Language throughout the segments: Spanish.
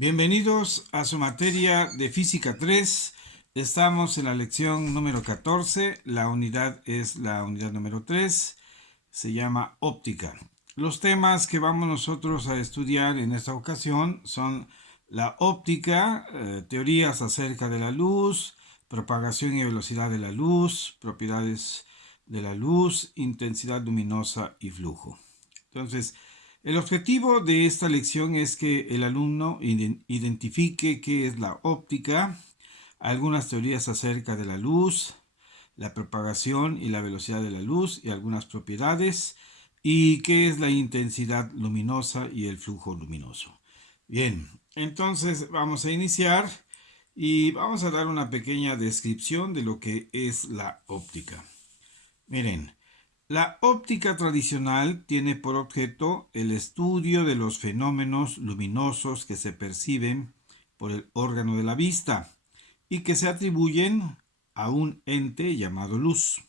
Bienvenidos a su materia de Física 3. Estamos en la lección número 14. La unidad es la unidad número 3. Se llama óptica. Los temas que vamos nosotros a estudiar en esta ocasión son la óptica, teorías acerca de la luz, propagación y velocidad de la luz, propiedades de la luz, intensidad luminosa y flujo. Entonces, el objetivo de esta lección es que el alumno identifique qué es la óptica, algunas teorías acerca de la luz, la propagación y la velocidad de la luz y algunas propiedades, y qué es la intensidad luminosa y el flujo luminoso. Bien, entonces vamos a iniciar y vamos a dar una pequeña descripción de lo que es la óptica. Miren, la óptica tradicional tiene por objeto el estudio de los fenómenos luminosos que se perciben por el órgano de la vista y que se atribuyen a un ente llamado luz.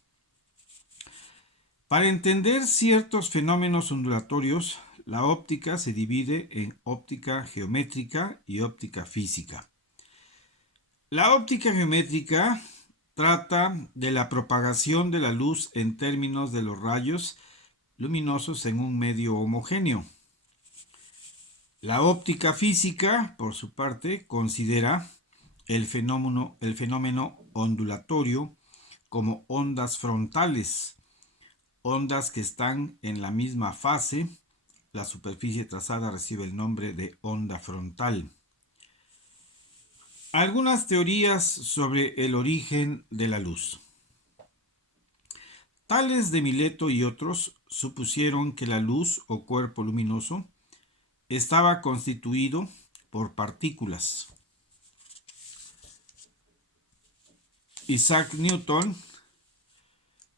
Para entender ciertos fenómenos ondulatorios, la óptica se divide en óptica geométrica y óptica física. La óptica geométrica trata de la propagación de la luz en términos de los rayos luminosos en un medio homogéneo. La óptica física, por su parte, considera el fenómeno ondulatorio como ondas frontales, ondas que están en la misma fase. La superficie trazada recibe el nombre de onda frontal. Algunas teorías sobre el origen de la luz. Tales de Mileto y otros supusieron que la luz o cuerpo luminoso estaba constituido por partículas.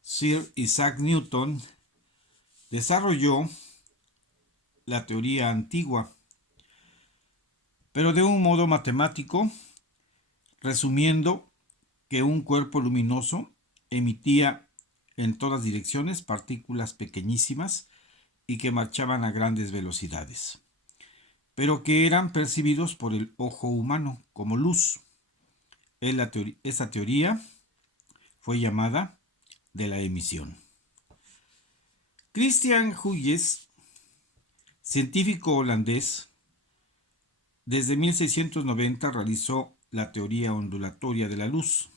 Sir Isaac Newton, desarrolló la teoría antigua, pero de un modo matemático, resumiendo que un cuerpo luminoso emitía en todas direcciones partículas pequeñísimas y que marchaban a grandes velocidades, pero que eran percibidos por el ojo humano como luz. Esa teoría fue llamada de la emisión. Christian Huygens, científico holandés, desde 1690 realizó la teoría ondulatoria de la luz,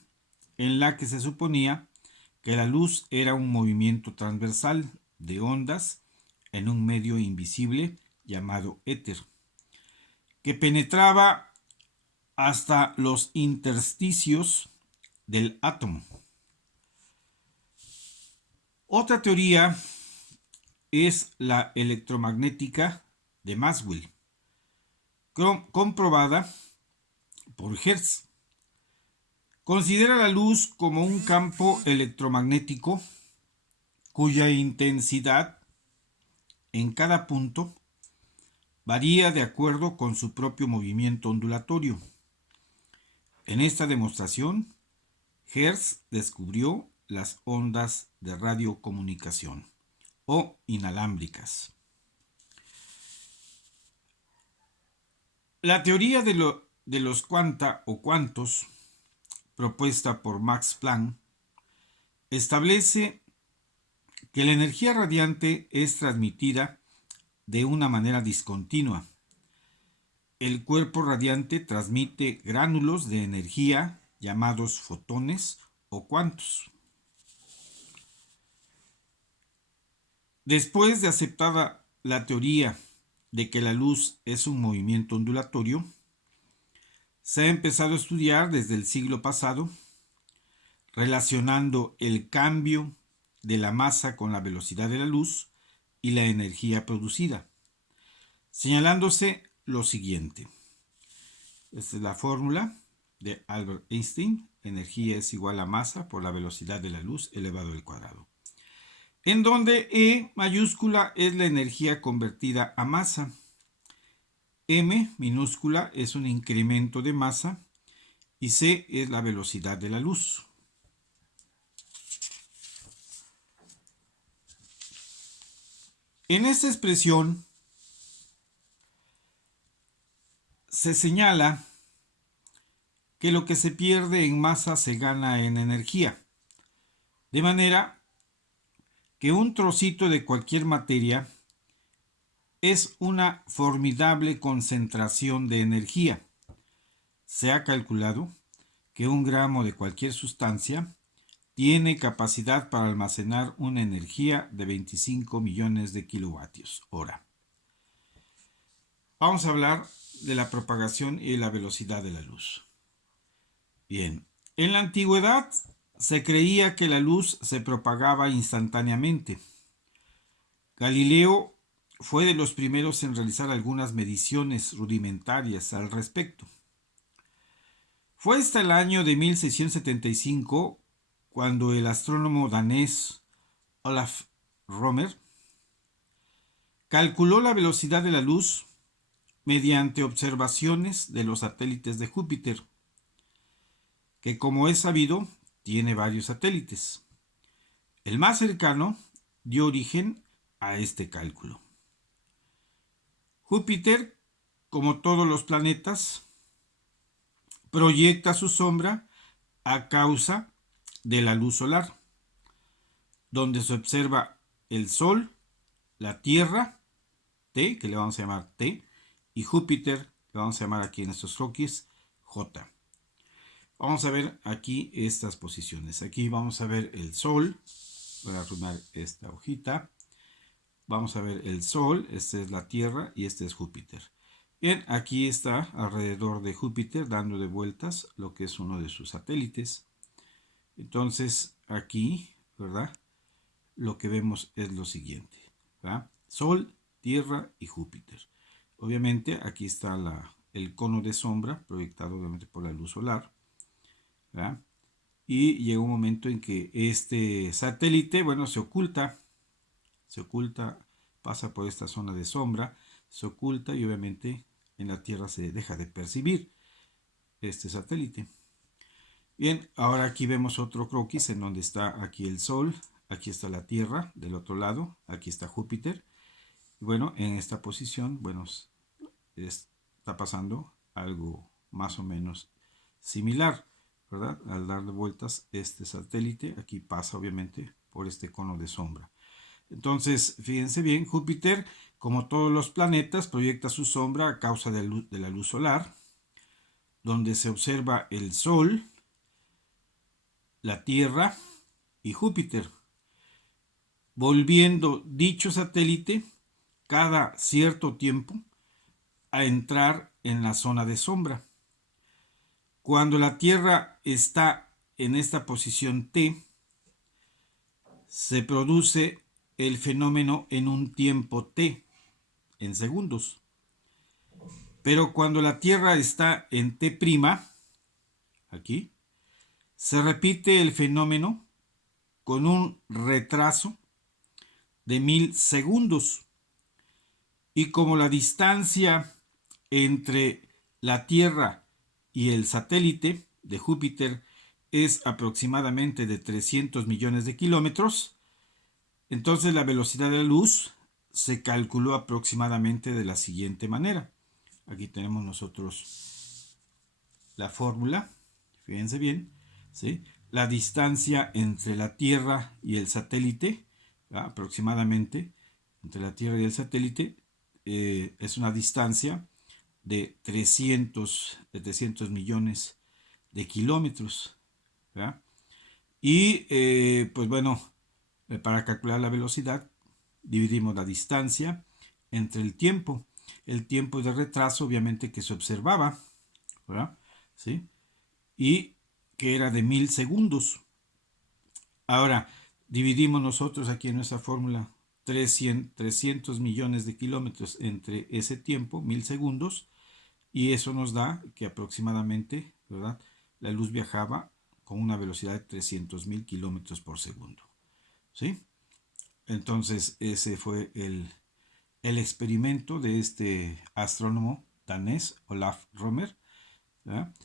en la que se suponía que la luz era un movimiento transversal de ondas en un medio invisible llamado éter, que penetraba hasta los intersticios del átomo. Otra teoría es la electromagnética de Maxwell, comprobada por Hertz. Considera la luz como un campo electromagnético cuya intensidad en cada punto varía de acuerdo con su propio movimiento ondulatorio. En esta demostración, Hertz descubrió las ondas de radiocomunicación o inalámbricas. La teoría de los cuanta o cuantos, propuesta por Max Planck, establece que la energía radiante es transmitida de una manera discontinua. El cuerpo radiante transmite gránulos de energía llamados fotones o cuantos. Después de aceptada la teoría de que la luz es un movimiento ondulatorio, se ha empezado a estudiar desde el siglo pasado, relacionando el cambio de la masa con la velocidad de la luz y la energía producida, señalándose lo siguiente. Esta es la fórmula de Albert Einstein: energía es igual a masa por la velocidad de la luz elevado al cuadrado, en donde E mayúscula es la energía convertida a masa, M minúscula es un incremento de masa y C es la velocidad de la luz. En esta expresión se señala que lo que se pierde en masa se gana en energía, de manera que un trocito de cualquier materia es una formidable concentración de energía. Se ha calculado que un gramo de cualquier sustancia tiene capacidad para almacenar una energía de 25 millones de kilovatios hora. Vamos a hablar de la propagación y la velocidad de la luz. Bien, en la antigüedad se creía que la luz se propagaba instantáneamente. Galileo fue de los primeros en realizar algunas mediciones rudimentarias al respecto. Fue hasta el año de 1675 cuando el astrónomo danés Olaf Romer calculó la velocidad de la luz mediante observaciones de los satélites de Júpiter, que como es sabido, tiene varios satélites. El más cercano dio origen a este cálculo. Júpiter, como todos los planetas, proyecta su sombra a causa de la luz solar, donde se observa el Sol, la Tierra, T, que le vamos a llamar T, y Júpiter, que vamos a llamar aquí en estos croquis, J. Vamos a ver aquí estas posiciones. Aquí vamos a ver el Sol. Voy a arrumar esta hojita. Vamos a ver el Sol. Esta es la Tierra y este es Júpiter. Bien, aquí está alrededor de Júpiter dando de vueltas lo que es uno de sus satélites. Entonces aquí, ¿verdad? Lo que vemos es lo siguiente, ¿verdad? Sol, Tierra y Júpiter. Obviamente aquí está el cono de sombra proyectado obviamente por la luz solar, ¿verdad? Y llega un momento en que este satélite, bueno, se oculta, pasa por esta zona de sombra, se oculta y obviamente en la Tierra se deja de percibir este satélite. Bien, ahora aquí vemos otro croquis en donde está aquí el Sol, aquí está la Tierra del otro lado, aquí está Júpiter. Y bueno, en esta posición, bueno, está pasando algo más o menos similar, ¿verdad? Al darle vueltas este satélite, aquí pasa obviamente por este cono de sombra. Entonces, fíjense bien, Júpiter, como todos los planetas, proyecta su sombra a causa de la luz solar, donde se observa el Sol, la Tierra y Júpiter, volviendo dicho satélite cada cierto tiempo a entrar en la zona de sombra. Cuando la Tierra está en esta posición T, se produce el fenómeno en un tiempo T, en segundos. Pero cuando la Tierra está en T', aquí, se repite el fenómeno con un retraso de 1000 segundos. Y como la distancia entre la Tierra y el satélite de Júpiter es aproximadamente de 300 millones de kilómetros, entonces la velocidad de la luz se calculó aproximadamente de la siguiente manera. Aquí tenemos nosotros la fórmula, fíjense bien, ¿sí? La distancia entre la Tierra y el satélite, aproximadamente entre la Tierra y el satélite, es una distancia de 300 millones de kilómetros, ¿verdad? Y pues bueno, para calcular la velocidad dividimos la distancia entre el tiempo de retraso obviamente que se observaba, ¿verdad? ¿Sí? Y que era de 1000 segundos. Ahora dividimos nosotros aquí en nuestra fórmula 300 millones de kilómetros entre ese tiempo, 1000 segundos, y eso nos da que aproximadamente, ¿verdad?, la luz viajaba con una velocidad de 300.000 kilómetros por segundo. ¿Sí? Entonces ese fue el experimento de este astrónomo danés, Olaf Romer, ¿verdad?,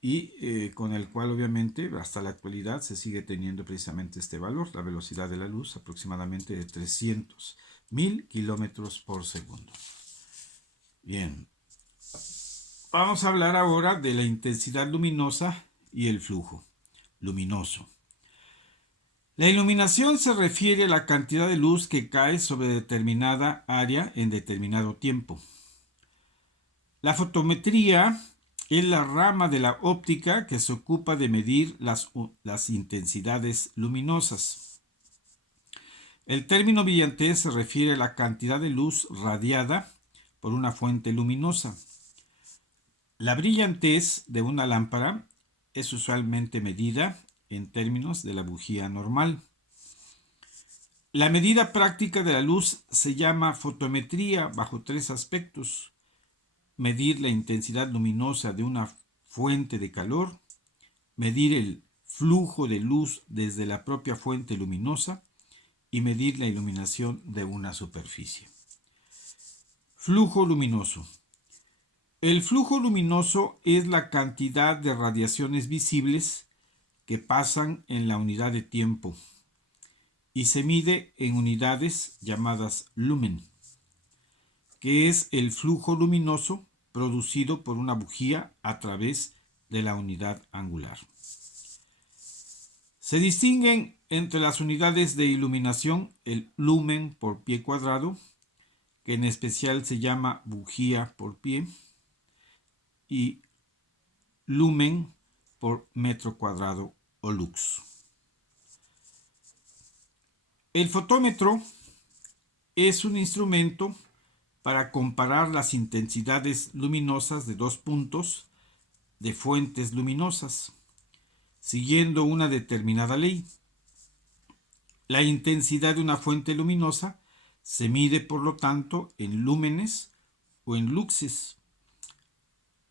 y con el cual obviamente hasta la actualidad se sigue teniendo precisamente este valor, la velocidad de la luz aproximadamente de 300.000 kilómetros por segundo. Bien, Vamos a hablar ahora de la intensidad luminosa y el flujo luminoso. La iluminación se refiere a la cantidad de luz que cae sobre determinada área en determinado tiempo. La fotometría es la rama de la óptica que se ocupa de medir las intensidades luminosas. El término brillantez se refiere a la cantidad de luz radiada por una fuente luminosa. La brillantez de una lámpara es usualmente medida en términos de la bujía normal. La medida práctica de la luz se llama fotometría bajo tres aspectos: medir la intensidad luminosa de una fuente de calor, medir el flujo de luz desde la propia fuente luminosa y medir la iluminación de una superficie. Flujo luminoso. El flujo luminoso es la cantidad de radiaciones visibles que pasan en la unidad de tiempo y se mide en unidades llamadas lumen, que es el flujo luminoso producido por una bujía a través de la unidad angular. Se distinguen entre las unidades de iluminación el lumen por pie cuadrado, que en especial se llama bujía por pie, y lumen por metro cuadrado o lux. El fotómetro es un instrumento para comparar las intensidades luminosas de dos puntos de fuentes luminosas, siguiendo una determinada ley. La intensidad de una fuente luminosa se mide, por lo tanto, en lúmenes o en luxes,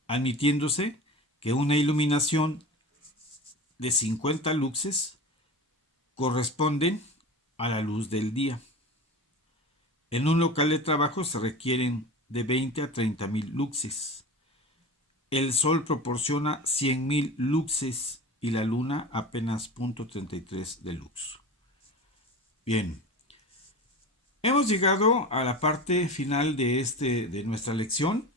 admitiéndose que una iluminación de 50 luxes corresponde a la luz del día. En un local de trabajo se requieren de 20 a 30.000 luxes. El Sol proporciona 100.000 luxes y la Luna apenas 0.33 de lux. Bien, hemos llegado a la parte final de nuestra lección.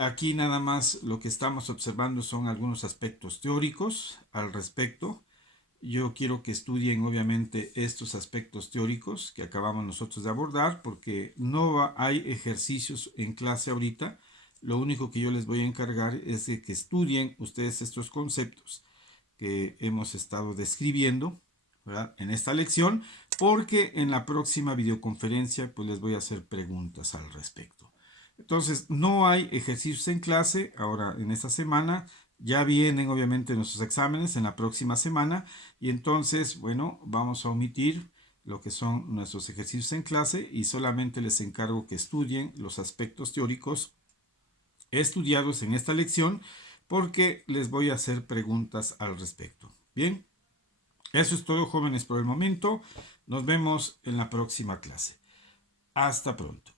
Aquí nada más lo que estamos observando son algunos aspectos teóricos al respecto. Yo quiero que estudien obviamente estos aspectos teóricos que acabamos nosotros de abordar, porque no hay ejercicios en clase ahorita. Lo único que yo les voy a encargar es de que estudien ustedes estos conceptos que hemos estado describiendo, ¿verdad?, en esta lección, porque en la próxima videoconferencia pues les voy a hacer preguntas al respecto. Entonces, no hay ejercicios en clase ahora en esta semana. Ya vienen obviamente nuestros exámenes en la próxima semana y entonces, bueno, vamos a omitir lo que son nuestros ejercicios en clase y solamente les encargo que estudien los aspectos teóricos estudiados en esta lección, porque les voy a hacer preguntas al respecto. Bien, eso es todo, jóvenes, por el momento. Nos vemos en la próxima clase. Hasta pronto.